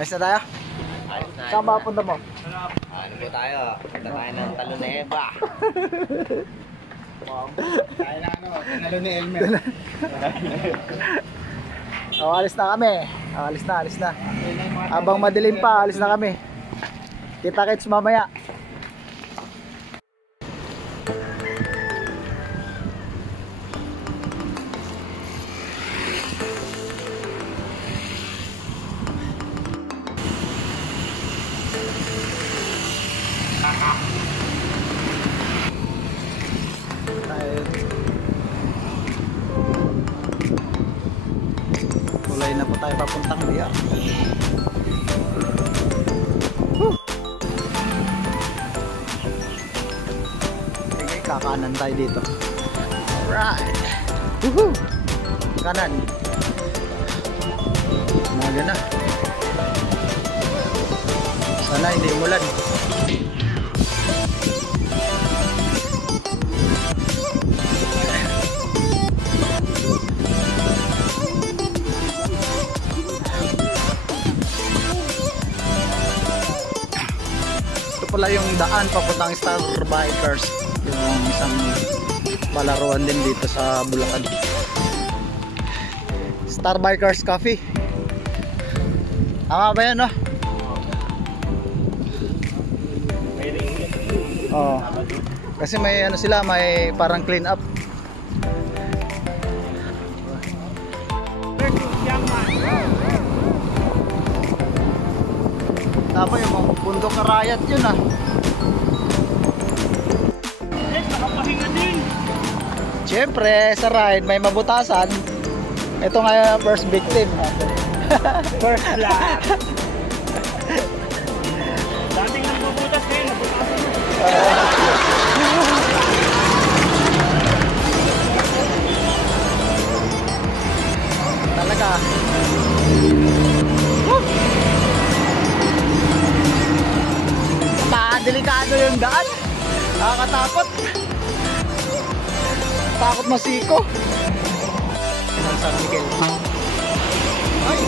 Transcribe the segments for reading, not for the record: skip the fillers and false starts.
Ayos na tayo? Ayos na. Saan ba punta mo? Ano po tayo? Punta tayo ng Taloneba. Tayo na tinalo ni Elmer. Alis na kami. Alis na. Habang madilim pa, alis na kami. Kita-kits mamaya. Tulay na po tayo papuntang Biak. Okay, kakanan tayo dito. Alright. Woohoo! Kanan. Umaga na. Sana hindi umulan. Pala yung daan papuntang Star Bikers, yung isang palaruan din dito sa Bulacan. Star Bikers Coffee, tama ba yan, no? Oo, kasi may ano sila, may parang clean up. Tama yung mga bundok na riot yun, ah. Nakapahinga din. Siyempre sa ride may mabutasan. Ito nga first victim. First lap. Dating nagbubutas ngayon, nabutasan mo. Talaga. Delikado yung daan. Nakakatakot. Takot masiko. San Miguel. Ay.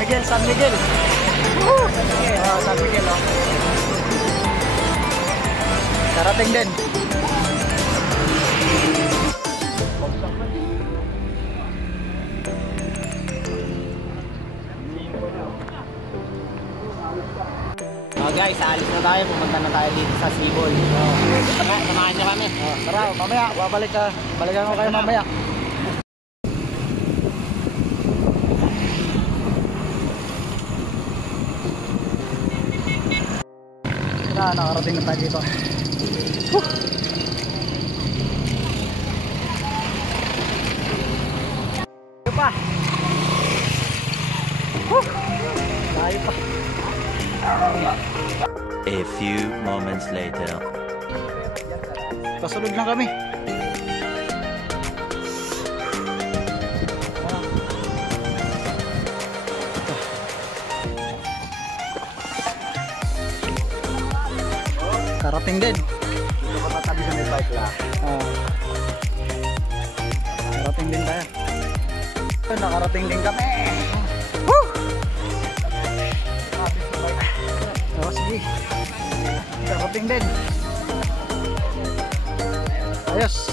Miguel, San Miguel. San Miguel, oh. Darating din. Guys, alis na tayo. Pumunta na tayo dito sa Sibol. Samahan nyo kami. Tara, mamaya. Balikan ko kayo mamaya. Nakarating na tayo dito. Pa. Tayo pa. A few moments later. Kasunod lang kami. Karating din. Dito ka tatabi sa may bike lang. Karating din tayo. Nakarating din kami. Woo! Sige. Karating din. Ayos.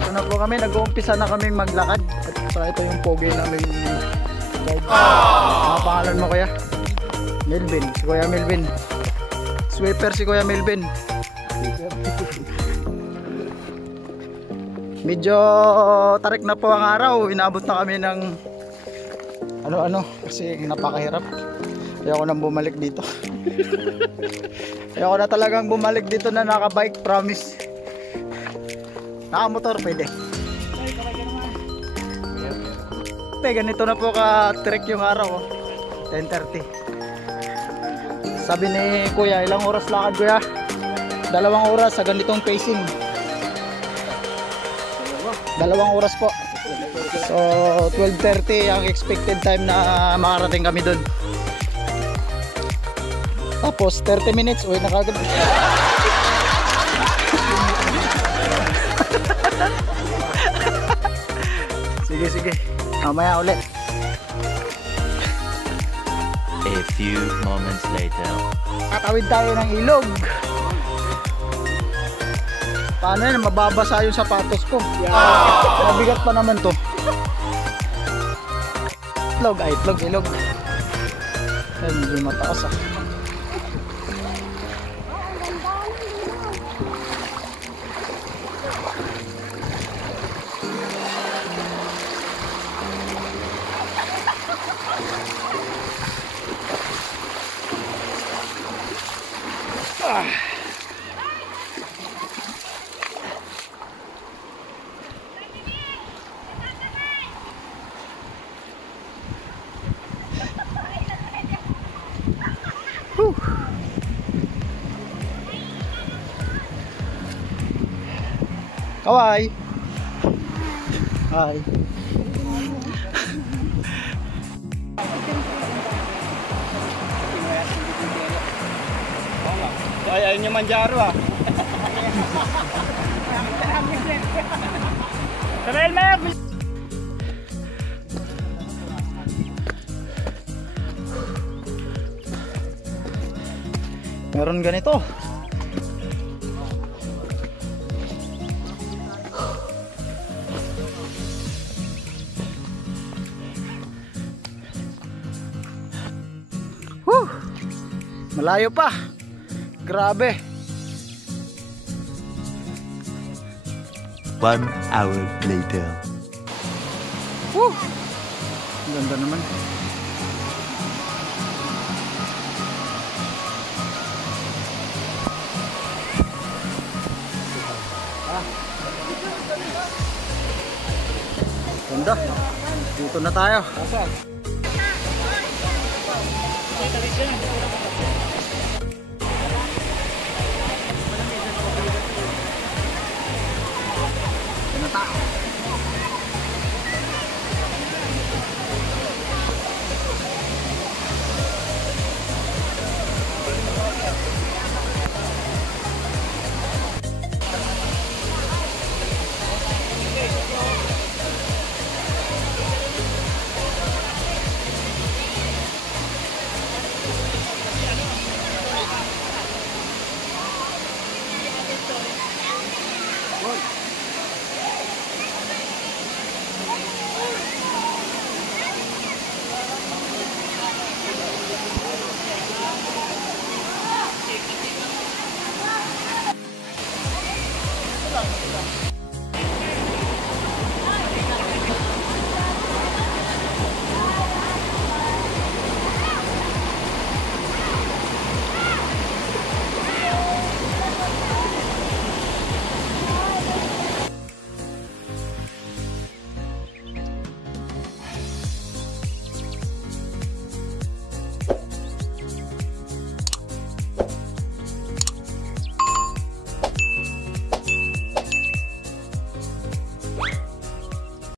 Ito na po kami. Nag-uumpisa na kaming maglakad. At sa ito yung pogi namin guide. Pangalan mo kuya? Melvin. Si Kuya Melvin. Sweeper si Kuya Melvin. Medyo tarik na po ang araw. Inaabot na kami ng ano-ano kasi napakahirap. Ayoko nang bumalik dito. Ayoko na talagang bumalik dito na naka-bike, promise. Naka-motor pwede. Ganito na po ka-trek yung araw, oh. 10:30. Sabi ni Kuya, ilang oras lakad kuya? 2 oras sa ganitong pacing. 2 oras po. So 12:30 ang expected time na makarating kami dun. Tapos 30 minutes, uwi na kagad. Sige, sige. Mamaya ulit. A few moments later. Tatawid tayo ng ilog. Paano yan? Mababasa yung sapatos ko. Mabigat pa naman to. Itlog, ay itlog, ilog. Ay, medyo mataas ah. Kawai. Hi. Ay, ayun yung manjaro ah. Sarel, Mer! Meron ganito. Whew! Malayo pa. Grabe. 1 hour later. Whew! Ganda naman. Ganda. Dito na tayo. Asa?